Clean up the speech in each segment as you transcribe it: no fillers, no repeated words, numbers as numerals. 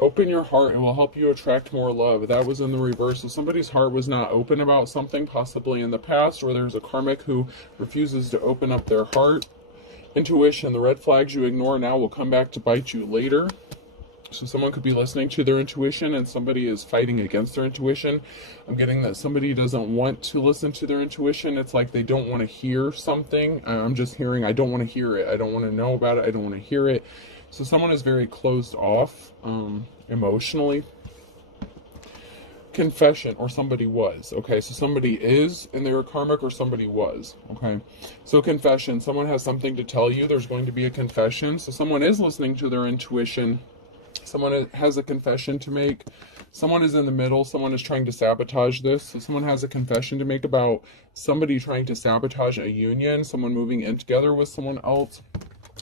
Open your heart. It will help you attract more love. That was in the reverse. So somebody's heart was not open about something, possibly in the past, or there's a karmic who refuses to open up their heart. Intuition, the red flags you ignore now will come back to bite you later. So someone could be listening to their intuition and somebody is fighting against their intuition. I'm getting that somebody doesn't want to listen to their intuition. It's like they don't want to hear something. I'm just hearing, I don't want to hear it. I don't want to know about it. I don't want to hear it. So someone is very closed off emotionally. Confession, or somebody was. Okay, so somebody is and they were karmic, or somebody was. Okay, so confession, someone has something to tell you. There's going to be a confession. So someone is listening to their intuition. Someone has a confession to make. Someone is in the middle. Someone is trying to sabotage this. So someone has a confession to make about somebody trying to sabotage a union, someone moving in together with someone else.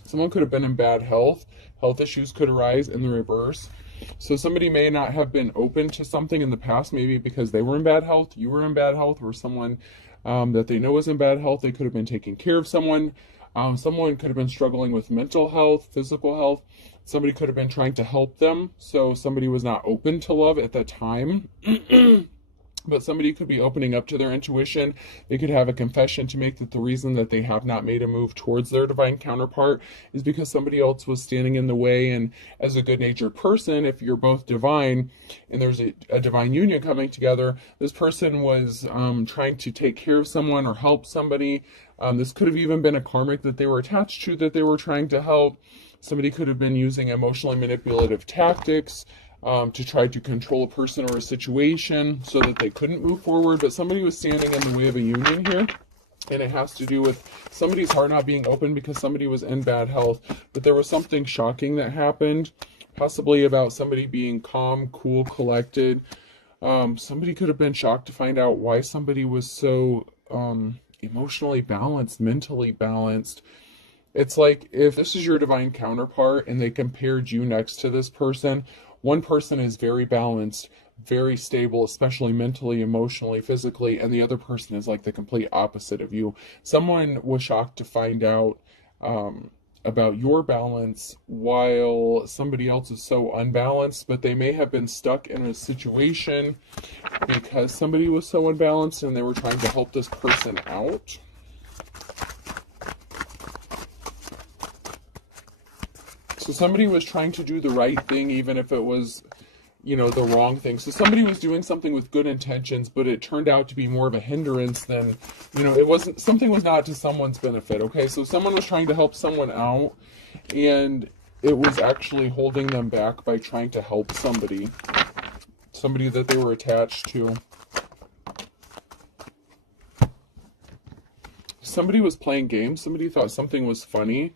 Someone could have been in bad health. Health issues could arise in the reverse. So somebody may not have been open to something in the past, maybe because they were in bad health, you were in bad health, or someone that they know is in bad health. They could have been taking care of someone. Someone could have been struggling with mental health, physical health. Somebody could have been trying to help them. So somebody was not open to love at that time. But somebody could be opening up to their intuition. They could have a confession to make that the reason that they have not made a move towards their divine counterpart is because somebody else was standing in the way. And as a good-natured person, if you're both divine and there's a divine union coming together, this person was trying to take care of someone or help somebody. This could have even been a karmic that they were attached to that they were trying to help. Somebody could have been using emotionally manipulative tactics to try to control a person or a situation so that they couldn't move forward. But somebody was standing in the way of a union here. And it has to do with somebody's heart not being open because somebody was in bad health. But there was something shocking that happened, possibly about somebody being calm, cool, collected. Somebody could have been shocked to find out why somebody was so emotionally balanced, mentally balanced. It's like if this is your divine counterpart and they compared you next to this person, one person is very balanced, very stable, especially mentally, emotionally, physically, and the other person is like the complete opposite of you. Someone was shocked to find out about your balance while somebody else is so unbalanced, but they may have been stuck in a situation because somebody was so unbalanced and they were trying to help this person out. So somebody was trying to do the right thing, even if it was, the wrong thing. So somebody was doing something with good intentions, but it turned out to be more of a hindrance than, something was not to someone's benefit. Okay, so someone was trying to help someone out, and it was actually holding them back by trying to help somebody that they were attached to. Somebody was playing games. Somebody thought something was funny.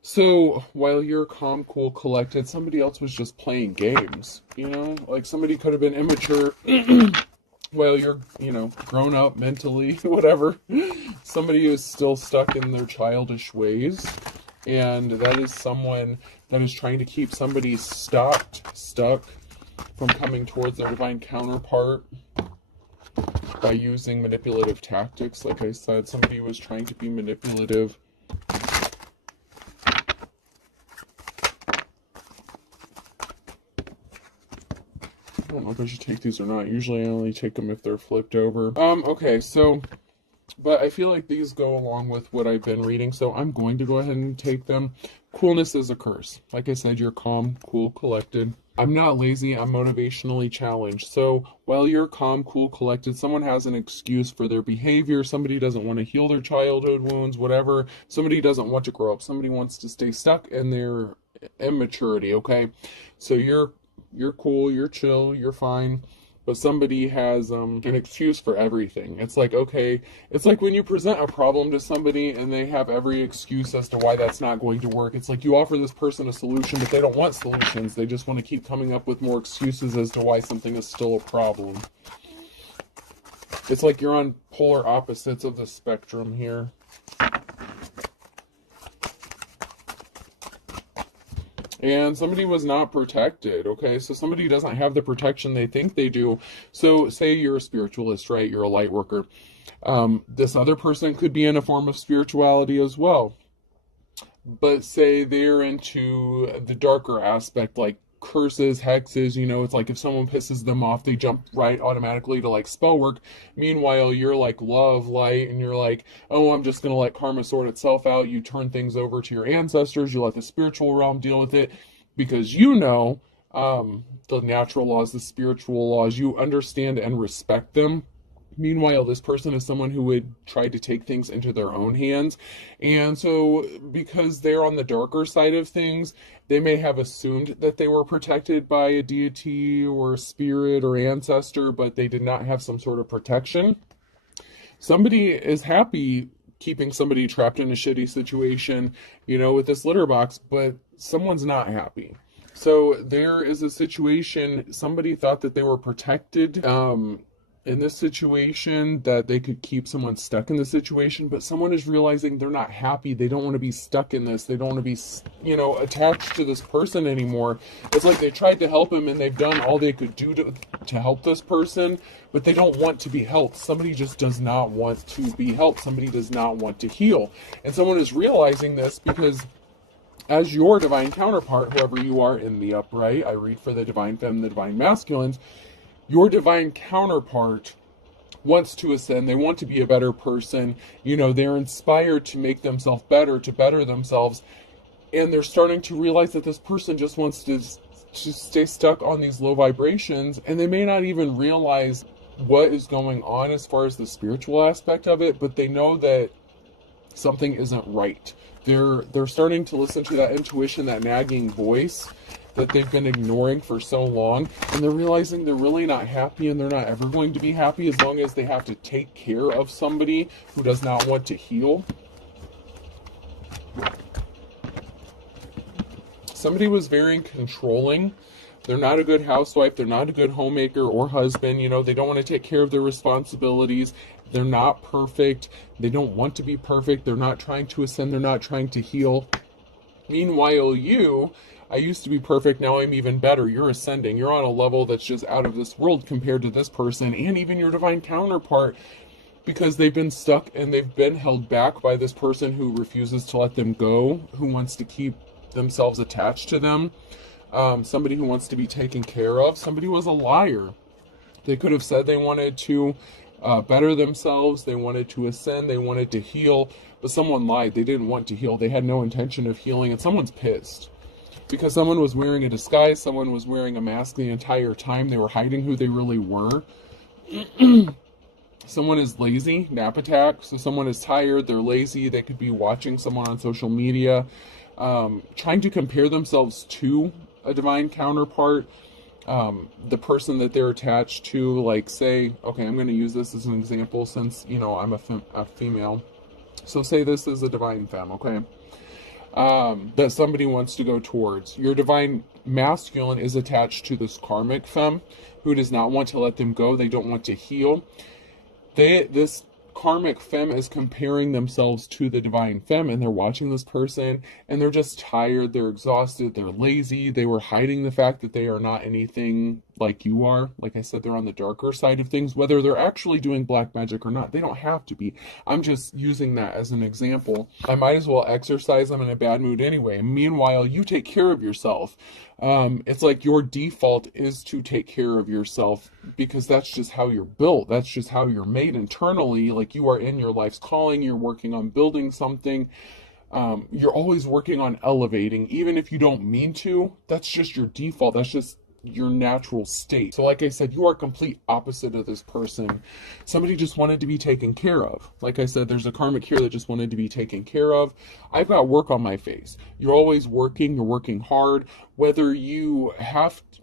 So while you're calm, cool, collected, somebody else was just playing games, like somebody could have been immature while you're, grown up mentally, whatever. Somebody is still stuck in their childish ways. And that is someone that is trying to keep somebody stuck from coming towards their divine counterpart by using manipulative tactics. Like I said, somebody was trying to be manipulative. I don't know if I should take these or not. Usually I only take them if they're flipped over. Okay, so, but I feel like these go along with what I've been reading, so I'm going to go ahead and take them. Coolness is a curse. Like I said, you're calm, cool, collected. I'm not lazy, I'm motivationally challenged. So while you're calm, cool, collected, someone has an excuse for their behavior. Somebody doesn't want to heal their childhood wounds, whatever. Somebody doesn't want to grow up. Somebody wants to stay stuck in their immaturity, okay? So you're cool, you're chill, you're fine, but somebody has an excuse for everything. It's like, okay, it's like when you present a problem to somebody and they have every excuse as to why that's not going to work. It's like you offer this person a solution, but they don't want solutions. They just want to keep coming up with more excuses as to why something is still a problem. It's like you're on polar opposites of the spectrum here. And somebody was not protected, okay? So somebody doesn't have the protection they think they do. So say you're a spiritualist, right? You're a light worker. This other person could be in a form of spirituality as well. But say they're into the darker aspect, like curses, hexes, you know, it's like if someone pisses them off, they jump right automatically to like spell work. Meanwhile, you're like love, light, and you're like, oh, I'm just going to let karma sort itself out. You turn things over to your ancestors, you let the spiritual realm deal with it because you know the natural laws, the spiritual laws, you understand and respect them. Meanwhile, this person is someone who would try to take things into their own hands. And so, because they're on the darker side of things, they may have assumed that they were protected by a deity or a spirit or ancestor, but they did not have some sort of protection. Somebody is happy keeping somebody trapped in a shitty situation, you know, with this litter box, but someone's not happy. So there is a situation, somebody thought that they were protected in this situation, that they could keep someone stuck in the situation, but someone is realizing they're not happy. They don't want to be stuck in this. They don't want to be, you know, attached to this person anymore. It's like they tried to help him and they've done all they could do to help this person, but they don't want to be helped. Somebody just does not want to be helped. Somebody does not want to heal. And someone is realizing this because as your divine counterpart, whoever you are in the upright, I read for the divine feminine, the divine masculines, your divine counterpart wants to ascend. They want to be a better person. You know, they're inspired to make themselves better, to better themselves. And they're starting to realize that this person just wants to stay stuck on these low vibrations. And they may not even realize what is going on as far as the spiritual aspect of it, but they know that something isn't right. They're starting to listen to that intuition, that nagging voice that they've been ignoring for so long, and they're realizing they're really not happy, and they're not ever going to be happy as long as they have to take care of somebody who does not want to heal. Somebody was very controlling. They're not a good housewife. They're not a good homemaker or husband. You know, they don't want to take care of their responsibilities. They're not perfect. They don't want to be perfect. They're not trying to ascend. They're not trying to heal. Meanwhile, I used to be perfect, now I'm even better. You're ascending. You're on a level that's just out of this world compared to this person and even your divine counterpart, because they've been stuck and they've been held back by this person who refuses to let them go, who wants to keep themselves attached to them, somebody who wants to be taken care of. Somebody was a liar. They could have said they wanted to better themselves, they wanted to ascend, they wanted to heal, but someone lied. They didn't want to heal. They had no intention of healing, and someone's pissed. Because someone was wearing a disguise, someone was wearing a mask the entire time. They were hiding who they really were. Someone is lazy, nap attack. So someone is tired, they're lazy. They could be watching someone on social media, trying to compare themselves to a divine counterpart, the person that they're attached to. Like, say, okay, I'm going to use this as an example since, you know, I'm a female. So say this is a divine femme, okay? That somebody wants to go towards. Your divine masculine is attached to this karmic femme who does not want to let them go. They don't want to heal. This karmic femme is comparing themselves to the divine femme, and they're watching this person and they're just tired, they're exhausted, they're lazy. They were hiding the fact that they are not anything like you are. Like I said, they're on the darker side of things. Whether they're actually doing black magic or not, they don't have to be. I'm just using that as an example. I might as well exercise them in a bad mood anyway. Meanwhile, you take care of yourself. It's like your default is to take care of yourself because that's just how you're built. That's just how you're made internally. Like, you are in your life's calling. You're working on building something. You're always working on elevating, even if you don't mean to. That's just your default. That's just your natural state. So like I said, you are complete opposite of this person. Somebody just wanted to be taken care of. Like I said, there's a karmic here that just wanted to be taken care of. I've got work on my face. You're always working. You're working hard. Whether you have to,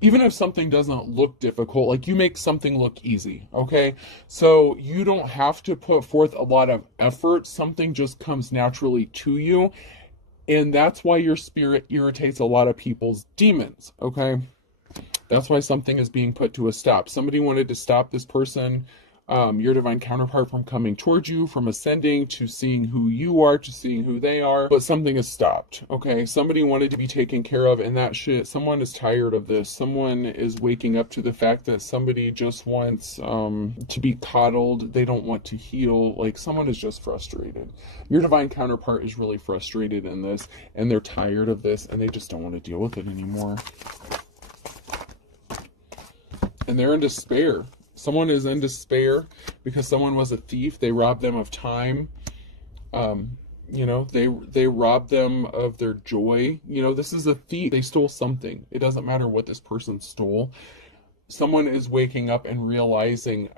even if something doesn't look difficult, like, you make something look easy, okay? So you don't have to put forth a lot of effort. Something just comes naturally to you. And that's why your spirit irritates a lot of people's demons, okay? That's why something is being put to a stop. Somebody wanted to stop this person your divine counterpart from coming towards you, from ascending to seeing who you are, to seeing who they are, but something has stopped. Okay, somebody wanted to be taken care of, and that shit, someone is tired of this. Someone is waking up to the fact that somebody just wants to be coddled. They don't want to heal. Like, someone is just frustrated. Your divine counterpart is really frustrated in this, and they're tired of this, and they just don't want to deal with it anymore. And they're in despair. Someone is in despair because someone was a thief. They robbed them of time. You know, they robbed them of their joy. You know, this is a thief. They stole something. It doesn't matter what this person stole. Someone is waking up and realizing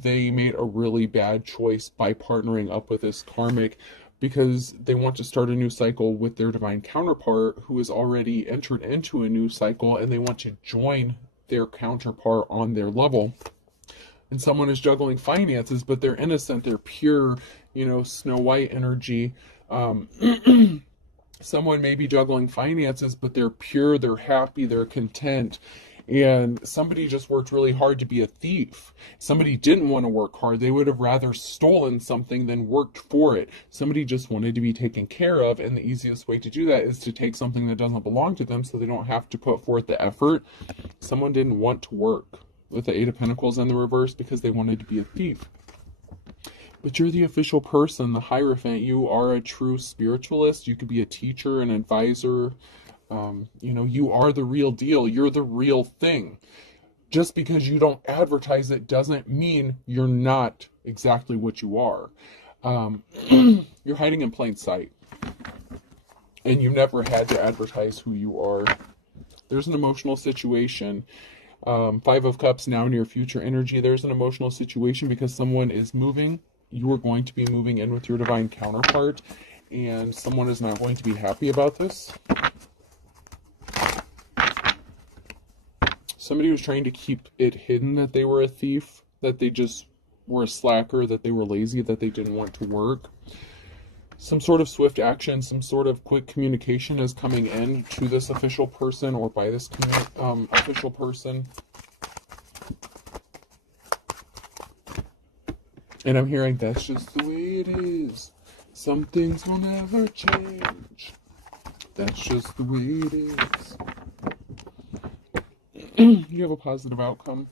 they made a really bad choice by partnering up with this karmic, because they want to start a new cycle with their divine counterpart who has already entered into a new cycle, and they want to join their counterpart on their level. And someone is juggling finances, but they're innocent, they're pure, you know, Snow White energy. Someone may be juggling finances, but they're pure, they're happy, they're content. And somebody just worked really hard to be a thief. Somebody didn't want to work hard. They would have rather stolen something than worked for it. Somebody just wanted to be taken care of, and the easiest way to do that is to take something that doesn't belong to them so they don't have to put forth the effort. Someone didn't want to work with the Eight of Pentacles in the reverse because they wanted to be a thief. But you're the official person, the Hierophant. You are a true spiritualist. You could be a teacher, an advisor. You know, you are the real deal. You're the real thing. Just because you don't advertise it doesn't mean you're not exactly what you are. You're hiding in plain sight. And you've never had to advertise who you are. There's an emotional situation. Five of Cups, now near future energy. There's an emotional situation because someone is moving. You are going to be moving in with your divine counterpart, and someone is not going to be happy about this. Somebody was trying to keep it hidden that they were a thief, that they just were a slacker, that they were lazy, that they didn't want to work. Some sort of swift action, some sort of quick communication is coming in to this official person or by this official person. And I'm hearing, that's just the way it is. Some things will never change. That's just the way it is. You have a positive outcome.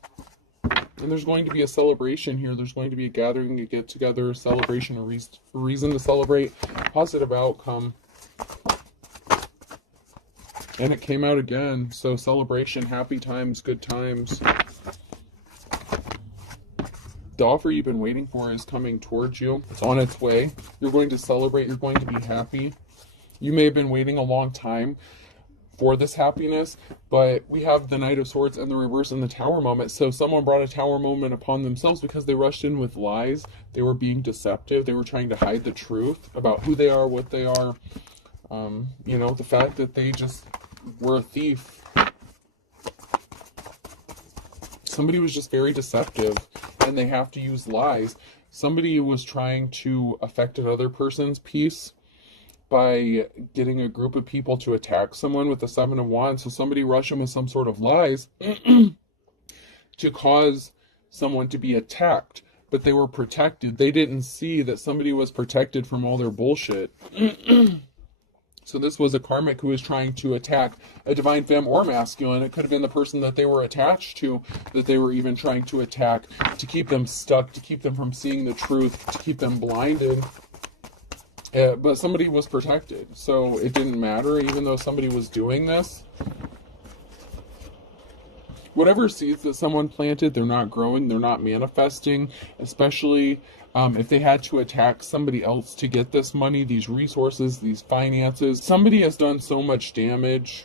And there's going to be a celebration here. There's going to be a gathering, a get-together, a celebration, a reason to celebrate. Positive outcome. And it came out again. So celebration, happy times, good times. The offer you've been waiting for is coming towards you. It's on its way. You're going to celebrate. You're going to be happy. You may have been waiting a long time for this happiness, but we have the Knight of Swords and the reverse in the Tower moment. So someone brought a Tower moment upon themselves because they rushed in with lies. They were being deceptive. They were trying to hide the truth about who they are, what they are. You know, the fact that they just were a thief. Somebody was just very deceptive, and they have to use lies. Somebody was trying to affect another person's peace by getting a group of people to attack someone with the Seven of Wands. So somebody rushed in with some sort of lies to cause someone to be attacked, but they were protected. They didn't see that somebody was protected from all their bullshit. So this was a karmic who was trying to attack a divine femme or masculine. It could have been the person that they were attached to, that they were even trying to attack, to keep them stuck, to keep them from seeing the truth, to keep them blinded. But somebody was protected, so it didn't matter, even though somebody was doing this. Whatever seeds that someone planted, they're not growing, they're not manifesting, especially if they had to attack somebody else to get this money, these resources, these finances. Somebody has done so much damage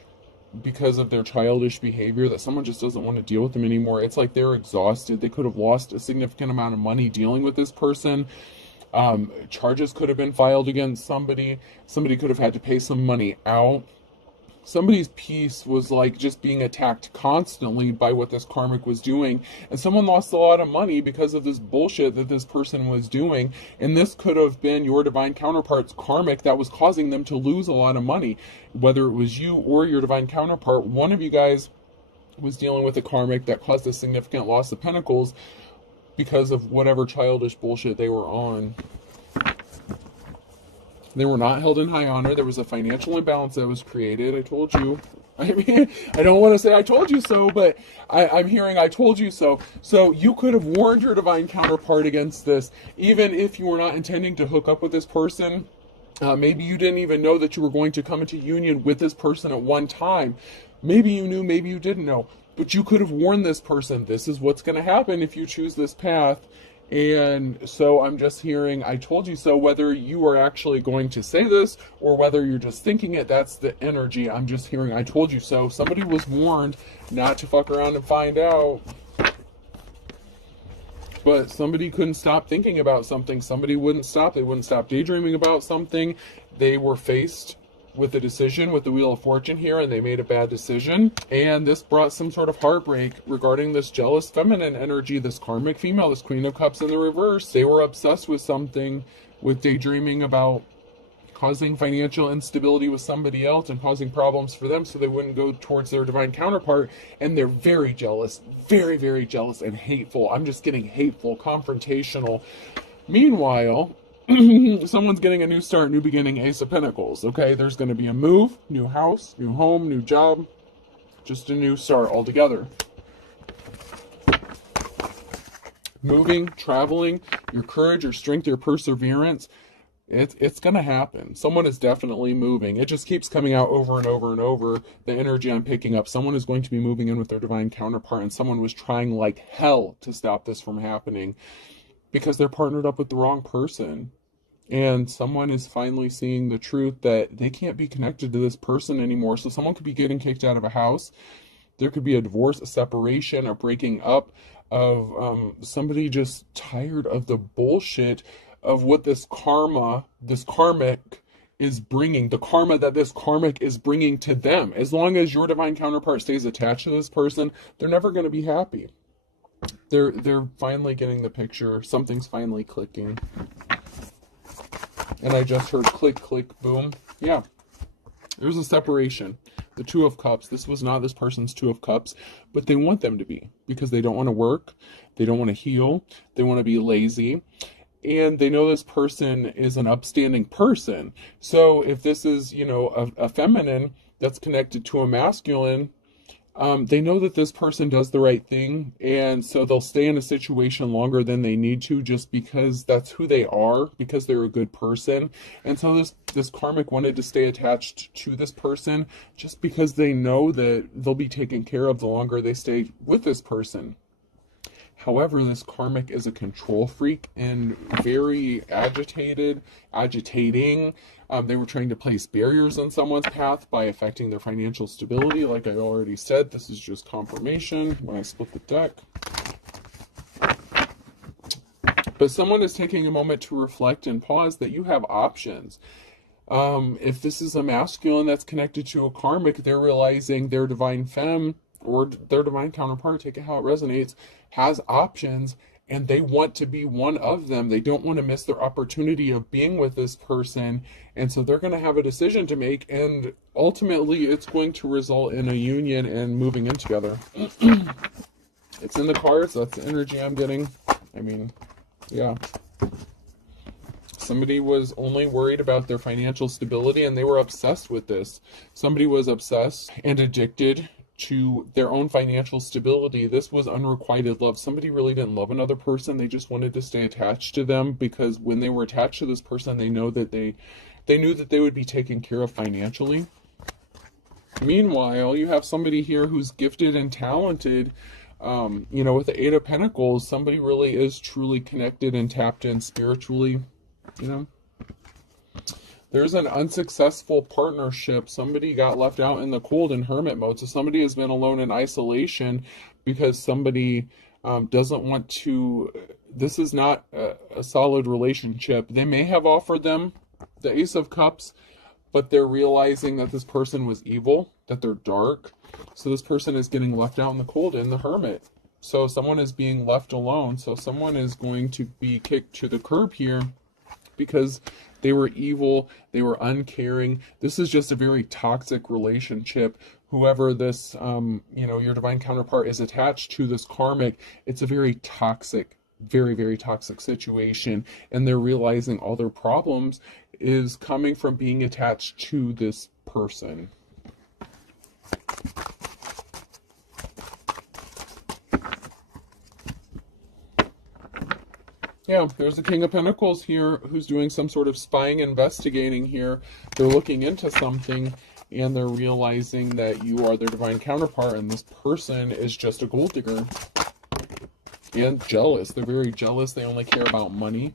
because of their childish behavior that someone just doesn't want to deal with them anymore. It's like they're exhausted. They could have lost a significant amount of money dealing with this person. Charges could have been filed against somebody. Somebody could have had to pay some money out. Somebody's peace was like just being attacked constantly by what this karmic was doing. And someone lost a lot of money because of this bullshit that this person was doing. And this could have been your divine counterpart's karmic that was causing them to lose a lot of money. Whether it was you or your divine counterpart, one of you guys was dealing with a karmic that caused a significant loss of pentacles. because of whatever childish bullshit they were on. They were not held in high honor. There was a financial imbalance that was created. I told you. I mean, I don't want to say I told you so, but I'm hearing I told you so. So you could have warned your divine counterpart against this, even if you were not intending to hook up with this person. Maybe you didn't even know that you were going to come into union with this person at one time. Maybe you knew, maybe you didn't know. But you could have warned this person, this is what's going to happen if you choose this path. And so I'm just hearing, I told you so, whether you are actually going to say this or whether you're just thinking it, that's the energy. I'm just hearing, I told you so. Somebody was warned not to fuck around and find out. But somebody couldn't stop thinking about something. Somebody wouldn't stop. They wouldn't stop daydreaming about something. They were faced with a decision, with the Wheel of Fortune here, and they made a bad decision. And this brought some sort of heartbreak regarding this jealous feminine energy, this karmic female, this Queen of Cups in the reverse. They were obsessed with something, with daydreaming about causing financial instability with somebody else and causing problems for them so they wouldn't go towards their divine counterpart. And they're very jealous, very, very jealous and hateful. I'm just getting hateful, confrontational. Meanwhile, someone's getting a new start, new beginning, Ace of Pentacles. Okay, there's going to be a move, new house, new home, new job, just a new start altogether. Moving, traveling, your courage, your strength, your perseverance, it's going to happen. Someone is definitely moving. It just keeps coming out over and over and over. The energy I'm picking up, someone is going to be moving in with their divine counterpart, and someone was trying like hell to stop this from happening because they're partnered up with the wrong person. And someone is finally seeing the truth that they can't be connected to this person anymore. So someone could be getting kicked out of a house. There could be a divorce, a separation, a breaking up of somebody just tired of the bullshit of what this karmic is bringing, the karma that this karmic is bringing to them. As long as your divine counterpart stays attached to this person, they're never going to be happy. They're finally getting the picture. Something's finally clicking. And I just heard click, click, boom. Yeah, there's a separation. The Two of Cups. This was not this person's Two of Cups, but they want them to be because they don't want to work. They don't want to heal. They want to be lazy. And they know this person is an upstanding person. So if this is, a feminine that's connected to a masculine, they know that this person does the right thing. And so they'll stay in a situation longer than they need to just because that's who they are, because they're a good person. And so this karmic wanted to stay attached to this person just because they know that they'll be taken care of the longer they stay with this person. However, this karmic is a control freak and very agitating. They were trying to place barriers on someone's path by affecting their financial stability. Like I already said, this is just confirmation when I split the deck. But someone is taking a moment to reflect and pause that you have options. If this is a masculine that's connected to a karmic, they're realizing their divine femme or their divine counterpart, take it how it resonates, has options, and they want to be one of them. They don't want to miss their opportunity of being with this person, and so they're going to have a decision to make, and ultimately it's going to result in a union and moving in together. It's in the cards. That's the energy I'm getting. I mean, yeah. Somebody was only worried about their financial stability, and they were obsessed with this. Somebody was obsessed and addicted to their own financial stability. This was unrequited love. Somebody really didn't love another person. They just wanted to stay attached to them because when they were attached to this person, they knew that they would be taken care of financially. Meanwhile, you have somebody here who's gifted and talented. With the Eight of Pentacles, somebody really is truly connected and tapped in spiritually. There's an unsuccessful partnership. Somebody got left out in the cold in hermit mode. So somebody has been alone in isolation because somebody doesn't want to. This is not a solid relationship. They may have offered them the Ace of Cups, but they're realizing that this person was evil, that they're dark. So this person is getting left out in the cold in the hermit. So someone is being left alone. So someone is going to be kicked to the curb here because they were evil, they were uncaring. This is just a very toxic relationship. Whoever this, your divine counterpart is attached to, this karmic, it's a very toxic very, very toxic situation, and they're realizing all their problems is coming from being attached to this person. Yeah, there's the King of Pentacles here who's doing some sort of spying, investigating here. They're looking into something and they're realizing that you are their divine counterpart and this person is just a gold digger. And jealous. They're very jealous. They only care about money.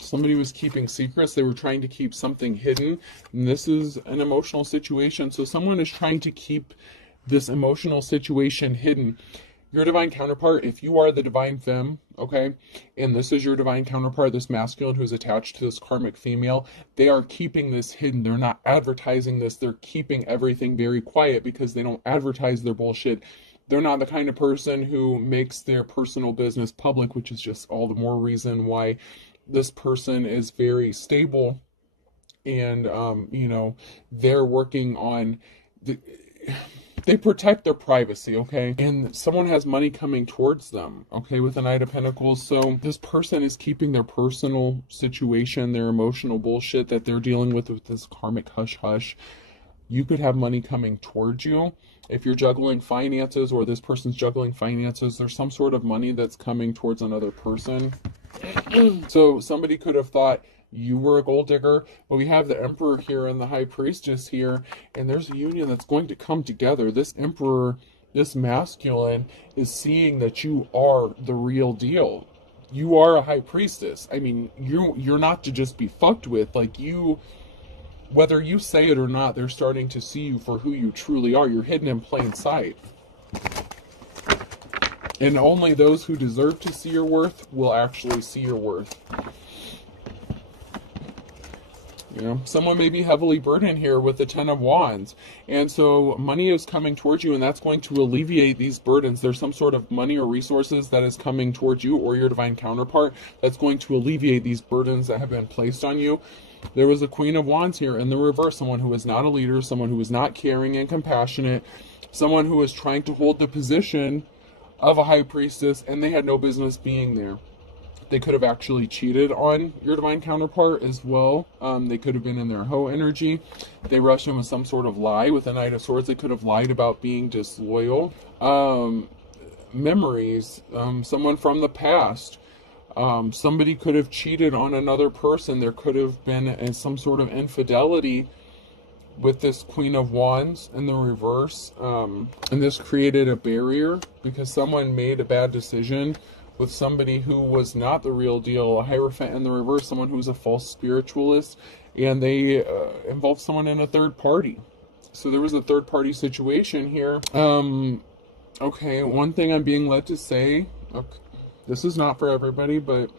Somebody was keeping secrets. They were trying to keep something hidden. And this is an emotional situation. So someone is trying to keep this emotional situation hidden. Your divine counterpart, if you are the divine femme, okay, and this is your divine counterpart, this masculine who's attached to this karmic female, they are keeping this hidden. They're not advertising this. They're keeping everything very quiet because they don't advertise their bullshit. They're not the kind of person who makes their personal business public, which is just all the more reason why this person is very stable and, you know, they're working on they protect their privacy, okay? And someone has money coming towards them, okay, with the Knight of Pentacles. So this person is keeping their personal situation, their emotional bullshit that they're dealing with this karmic hush-hush. You could have money coming towards you. If you're juggling finances or this person's juggling finances, there's some sort of money that's coming towards another person. So somebody could have thought you were a gold digger, but we have the Emperor here and the High Priestess here, and there's a union that's going to come together. This Emperor, this masculine, is seeing that you are the real deal. You are a High Priestess. I mean, you're not to just be fucked with. Like, you, whether you say it or not, they're starting to see you for who you truly are. You're hidden in plain sight. And only those who deserve to see your worth will actually see your worth. You know, someone may be heavily burdened here with the Ten of Wands. And so money is coming towards you, and that's going to alleviate these burdens. There's some sort of money or resources that is coming towards you or your divine counterpart that's going to alleviate these burdens that have been placed on you. There was a Queen of Wands here in the reverse, someone who is not a leader, someone who is not caring and compassionate, someone who is trying to hold the position of a High Priestess, and they had no business being there. They could have actually cheated on your divine counterpart as well. They could have been in their hoe energy. They rushed in with some sort of lie with the Knight of Swords. They could have lied about being disloyal. Memories, someone from the past. Somebody could have cheated on another person. There could have been some sort of infidelity with this Queen of Wands in the reverse. And this created a barrier because someone made a bad decision with somebody who was not the real deal, a Hierophant in the reverse, someone who's a false spiritualist, and they involved someone in a third party. So there was a third party situation here. Okay, one thing I'm being led to say, okay, this is not for everybody, but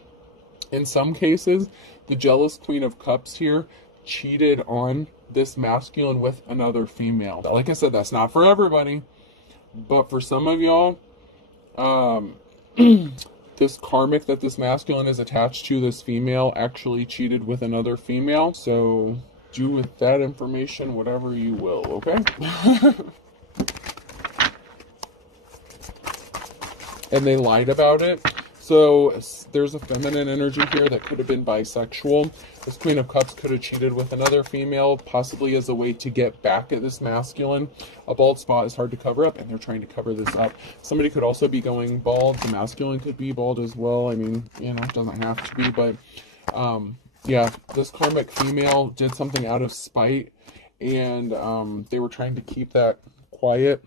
in some cases, the jealous Queen of Cups here cheated on this masculine with another female. Like I said, that's not for everybody, but for some of y'all, this karmic that this masculine is attached to, this female, actually cheated with another female. So do with that information whatever you will, okay? And they lied about it. So there's a feminine energy here that could have been bisexual. This Queen of Cups could have cheated with another female, possibly as a way to get back at this masculine. A bald spot is hard to cover up, and they're trying to cover this up. Somebody could also be going bald. The masculine could be bald as well. I mean, you know, it doesn't have to be, but yeah, this karmic female did something out of spite, and they were trying to keep that quiet.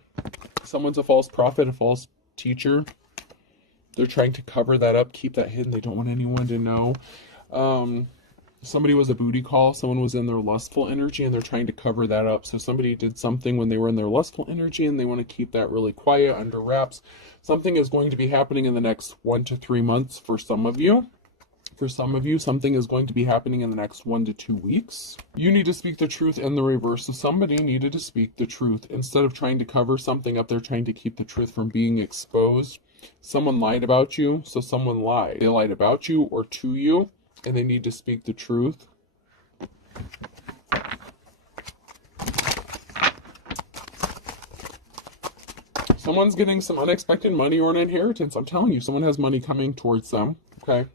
Someone's a false prophet, a false teacher. They're trying to cover that up, keep that hidden. They don't want anyone to know. Somebody was a booty call. Someone was in their lustful energy, and they're trying to cover that up. So somebody did something when they were in their lustful energy, and they want to keep that really quiet, under wraps. Something is going to be happening in the next 1 to 3 months for some of you. For some of you, something is going to be happening in the next 1 to 2 weeks. You need to speak the truth in the reverse. So somebody needed to speak the truth. Instead of trying to cover something up, they're trying to keep the truth from being exposed. Someone lied about you, so someone lied. They lied about you or to you, and they need to speak the truth. Someone's getting some unexpected money or an inheritance. I'm telling you, someone has money coming towards them. Okay.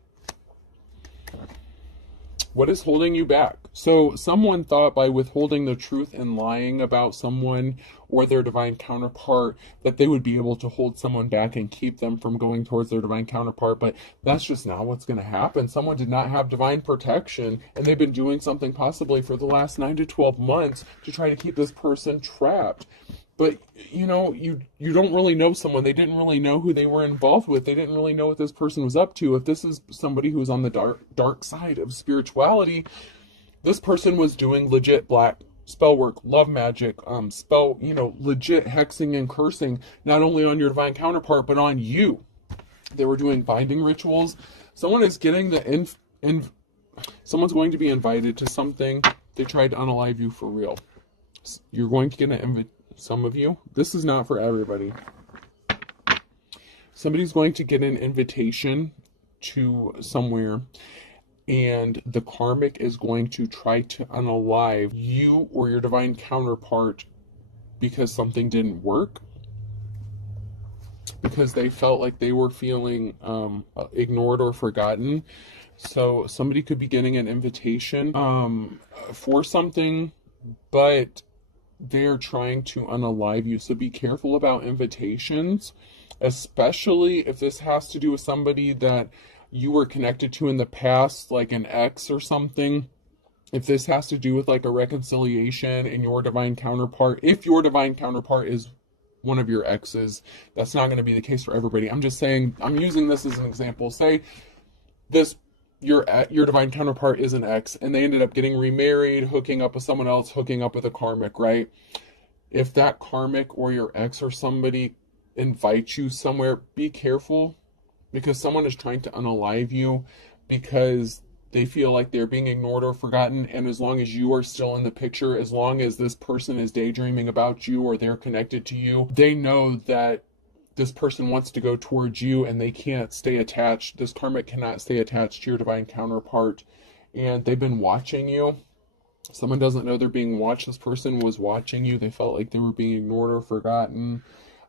What is holding you back? So someone thought by withholding the truth and lying about someone or their divine counterpart that they would be able to hold someone back and keep them from going towards their divine counterpart, but that's just not what's going to happen. Someone did not have divine protection, and they've been doing something possibly for the last 9 to 12 months to try to keep this person trapped. But, you know, you don't really know someone. They didn't really know who they were involved with. They didn't really know what this person was up to. If this is somebody who's on the dark side of spirituality, this person was doing legit black spell work, love magic, legit hexing and cursing, not only on your divine counterpart, but on you. They were doing binding rituals. Someone is getting someone's going to be invited to something. They tried to unalive you for real. You're going to get an invitation. Some of you, this is not for everybody. Somebody's going to get an invitation to somewhere, and the karmic is going to try to unalive you or your divine counterpart because something didn't work, because they felt like they were feeling ignored or forgotten. So somebody could be getting an invitation for something, but they're trying to unalive you. So be careful about invitations, especially if this has to do with somebody that you were connected to in the past, like an ex or something. If this has to do with like a reconciliation and your divine counterpart, if your divine counterpart is one of your exes, that's not going to be the case for everybody. I'm just saying, I'm using this as an example. Say this, your divine counterpart is an ex, and they ended up getting remarried, hooking up with someone else, hooking up with a karmic, right? If that karmic or your ex or somebody invites you somewhere, be careful, because someone is trying to unalive you because they feel like they're being ignored or forgotten. And as long as you are still in the picture, as long as this person is daydreaming about you or they're connected to you, they know that this person wants to go towards you, and they can't stay attached. This karmic cannot stay attached to your divine counterpart. And they've been watching you. Someone doesn't know they're being watched. This person was watching you. They felt like they were being ignored or forgotten.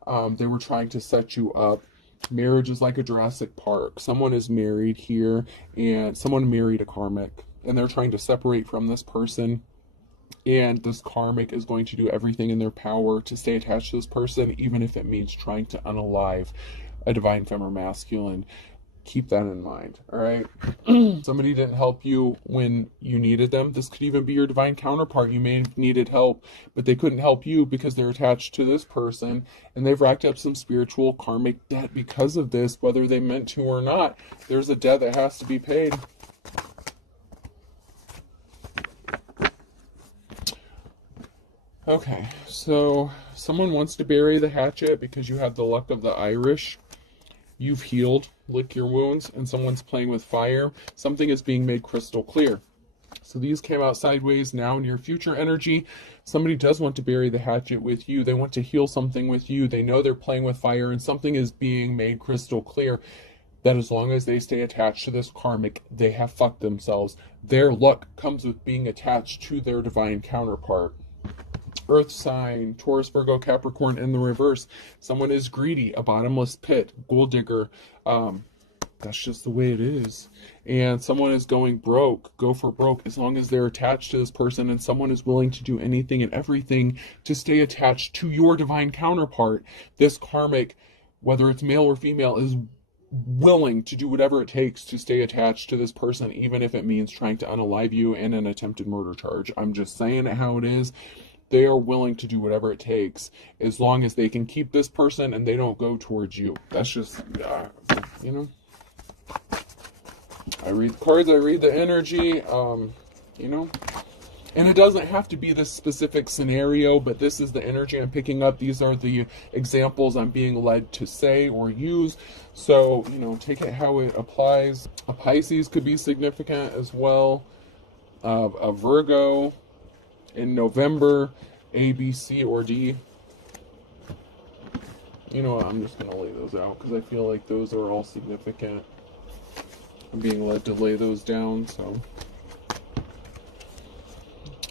They were trying to set you up. Marriage is like a Jurassic Park. Someone is married here, and someone married a karmic, and they're trying to separate from this person. And this karmic is going to do everything in their power to stay attached to this person, even if it means trying to unalive a divine femme or masculine. Keep that in mind, all right? Somebody didn't help you when you needed them. This could even be your divine counterpart. You may have needed help, but they couldn't help you because they're attached to this person, and they've racked up some spiritual karmic debt because of this, whether they meant to or not. There's a debt that has to be paid. Okay, so someone wants to bury the hatchet because you have the luck of the Irish. You've healed, lick your wounds, and someone's playing with fire. Something is being made crystal clear. So these came out sideways. Now in your future energy, somebody does want to bury the hatchet with you. They want to heal something with you. They know they're playing with fire, and something is being made crystal clear that as long as they stay attached to this karmic, they have fucked themselves. Their luck comes with being attached to their divine counterpart. Earth sign, Taurus, Virgo, Capricorn in the reverse. Someone is greedy, a bottomless pit, gold digger. That's just the way it is. And someone is going broke, go for broke, as long as they're attached to this person, and someone is willing to do anything and everything to stay attached to your divine counterpart. This karmic, whether it's male or female, is willing to do whatever it takes to stay attached to this person, even if it means trying to unalive you in an attempted murder charge. I'm just saying it how it is. They are willing to do whatever it takes as long as they can keep this person and they don't go towards you. That's just, you know. I read the cards, I read the energy, you know. And it doesn't have to be this specific scenario, but this is the energy I'm picking up. These are the examples I'm being led to say or use. So, you know, take it how it applies. A Pisces could be significant as well. A Virgo in November, A, B, C, or D. You know what, I'm just going to lay those out because I feel like those are all significant. I'm being led to lay those down, so.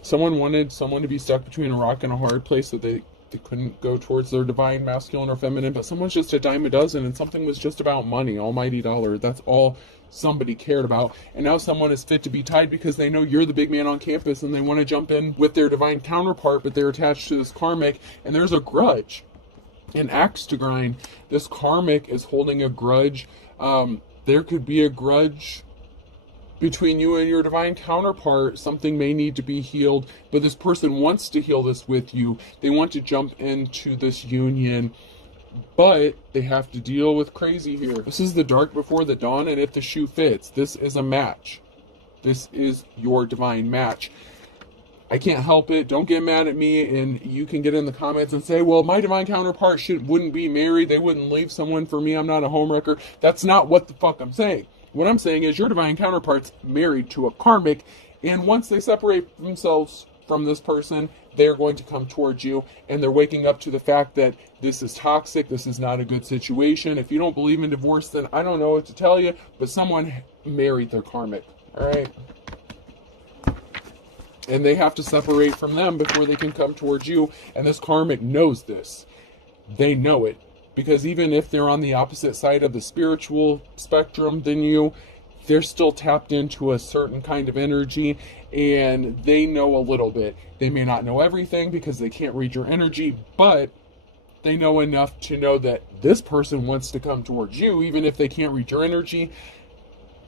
Someone wanted someone to be stuck between a rock and a hard place so they they couldn't go towards their divine masculine or feminine, but someone's just a dime a dozen, and something was just about money, almighty dollar. That's all somebody cared about. And now someone is fit to be tied because they know you're the big man on campus, and they want to jump in with their divine counterpart, but they're attached to this karmic, and there's a grudge, an axe to grind. This karmic is holding a grudge. There could be a grudge between you and your divine counterpart. Something may need to be healed, but this person wants to heal this with you. They want to jump into this union, but they have to deal with crazy here. This is the dark before the dawn, and if the shoe fits, this is a match. This is your divine match. I can't help it. Don't get mad at me, and you can get in the comments and say, well, my divine counterpart wouldn't be married. They wouldn't leave someone for me. I'm not a homewrecker. That's not what the fuck I'm saying. What I'm saying is your divine counterpart's married to a karmic, and once they separate themselves from this person, they're going to come towards you, and they're waking up to the fact that this is toxic, this is not a good situation. If you don't believe in divorce, then I don't know what to tell you, but someone married their karmic, all right? And they have to separate from them before they can come towards you, and this karmic knows this. They know it. Because even if they're on the opposite side of the spiritual spectrum than you, they're still tapped into a certain kind of energy, and they know a little bit. They may not know everything because they can't read your energy, but they know enough to know that this person wants to come towards you, even if they can't read your energy.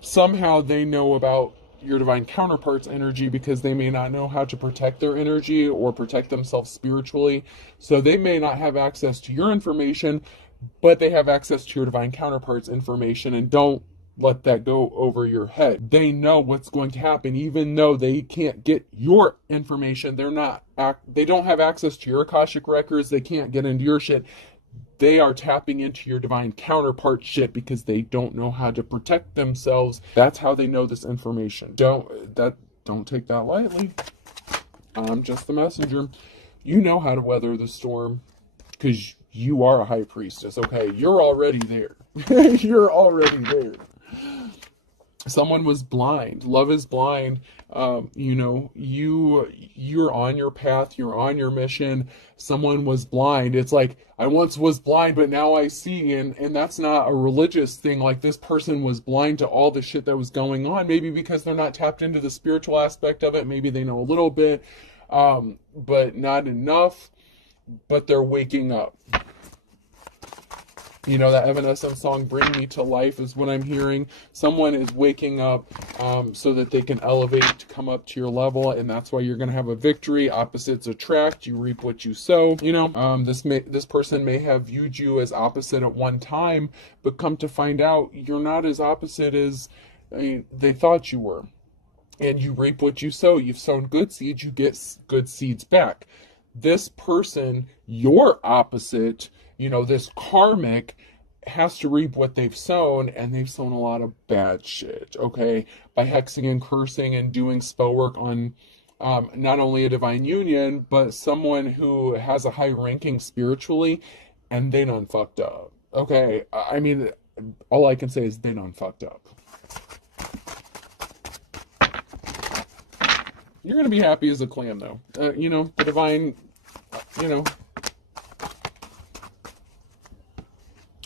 Somehow they know about your divine counterpart's energy because they may not know how to protect their energy or protect themselves spiritually. So they may not have access to your information, but they have access to your divine counterpart's information, and don't let that go over your head. They know what's going to happen, even though they can't get your information. They don't have access to your Akashic records. They can't get into your shit. They are tapping into your divine counterpart shit because they don't know how to protect themselves. That's how they know this information. Don't take that lightly. I'm just the messenger. You know how to weather the storm because you are a high priestess, okay? You're already there. You're already there. Someone was blind. Love is blind. You're on your path. You're on your mission. Someone was blind. It's like, I once was blind, but now I see. And that's not a religious thing. Like, this person was blind to all the shit that was going on. Maybe because they're not tapped into the spiritual aspect of it. Maybe they know a little bit, but not enough. But they're waking up. That Evanescence song, Bring Me to Life, is what I'm hearing. Someone is waking up so that they can elevate to come up to your level, and that's why you're going to have a victory. Opposites attract. You reap what you sow. This person may have viewed you as opposite at one time, but come to find out, you're not as opposite as they thought you were. And you reap what you sow. You've sown good seeds, you get good seeds back. This person, your opposite, this karmic, has to reap what they've sown, and they've sown a lot of bad shit, okay? By hexing and cursing and doing spell work on not only a divine union, but someone who has a high ranking spiritually, and they done fucked up, okay? I mean, all I can say is they done fucked up. You're going to be happy as a clam, though. The divine,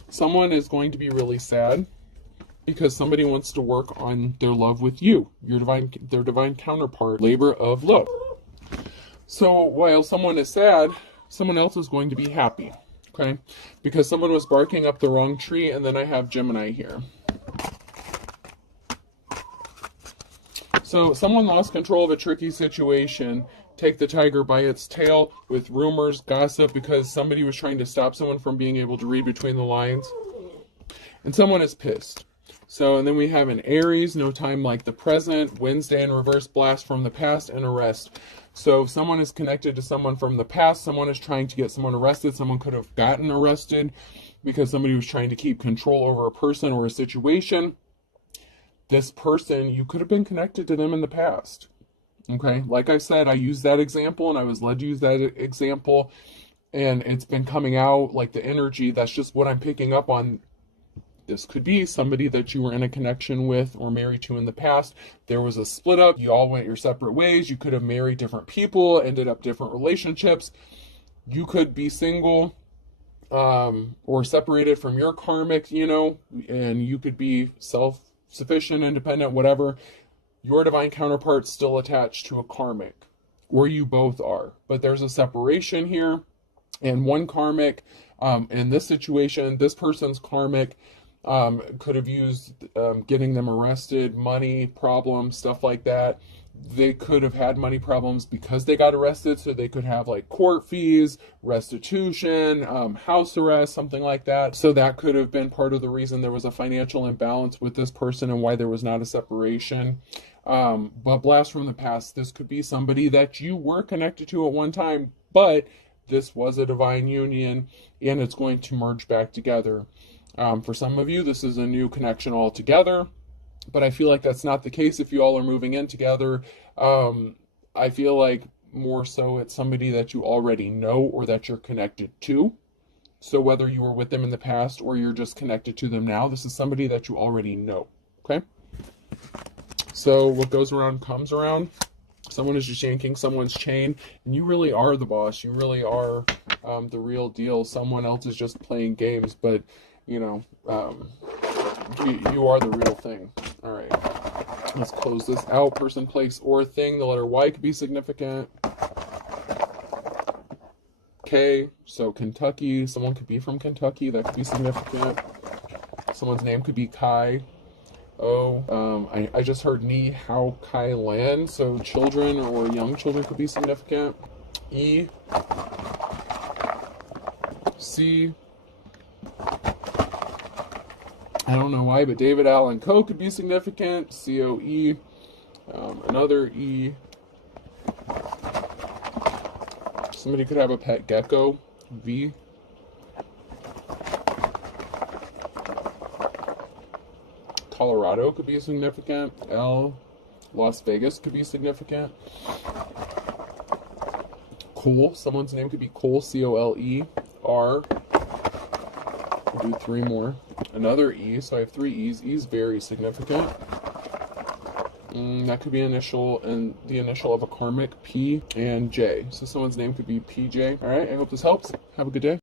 someone is going to be really sad because somebody wants to work on their love with you, their divine counterpart, labor of love. So while someone is sad, someone else is going to be happy, okay? Because someone was barking up the wrong tree, and then I have Gemini here. So someone lost control of a tricky situation. Take the tiger by its tail with rumors, gossip, because somebody was trying to stop someone from being able to read between the lines. And someone is pissed. And then we have an Aries, no time like the present, Wednesday in reverse, blast from the past, and arrest. So if someone is connected to someone from the past, someone is trying to get someone arrested. Someone could have gotten arrested because somebody was trying to keep control over a person or a situation. This person, you could have been connected to them in the past. Okay, like I said, I used that example, and I was led to use that example, and it's been coming out like the energy. That's just what I'm picking up on. This could be somebody that you were in a connection with or married to in the past. There was a split up. You all went your separate ways. You could have married different people, ended up different relationships. You could be single, or separated from your karmic, and you could be self-sufficient, independent, whatever. Your divine counterpart's still attached to a karmic, or you both are. But there's a separation here, and one karmic, in this situation, this person's karmic could have used getting them arrested, money problems, stuff like that. They could have had money problems because they got arrested, so they could have like court fees, restitution, house arrest, something like that. So that could have been part of the reason there was a financial imbalance with this person and why there was not a separation. But blast from the past, this could be somebody that you were connected to at one time, but this was a divine union and it's going to merge back together. For some of you, this is a new connection altogether. But I feel like that's not the case if you all are moving in together. I feel like more so it's somebody that you already know or that you're connected to. So whether you were with them in the past or you're just connected to them now, this is somebody that you already know. Okay? So what goes around comes around. Someone is just yanking someone's chain, and you really are the boss. You really are the real deal. Someone else is just playing games, but you are the real thing. All right, let's close this out. Person, place, or thing. The letter Y could be significant. K, so Kentucky. Someone could be from Kentucky. That could be significant. Someone's name could be Kai. O, I just heard Ni Hao Kai Lan, so children or young children could be significant. E, C, I don't know why, but David Allen Coe could be significant. COE, another E. Somebody could have a pet gecko. V. Colorado could be significant. L. Las Vegas could be significant. Cole, someone's name could be Cole, C-O-L-E. R. We'll do 3 more. Another E, so I have 3 E's. E's very significant. That could be initial and the initial of a karmic, P and J. So someone's name could be PJ. All right, I hope this helps. Have a good day.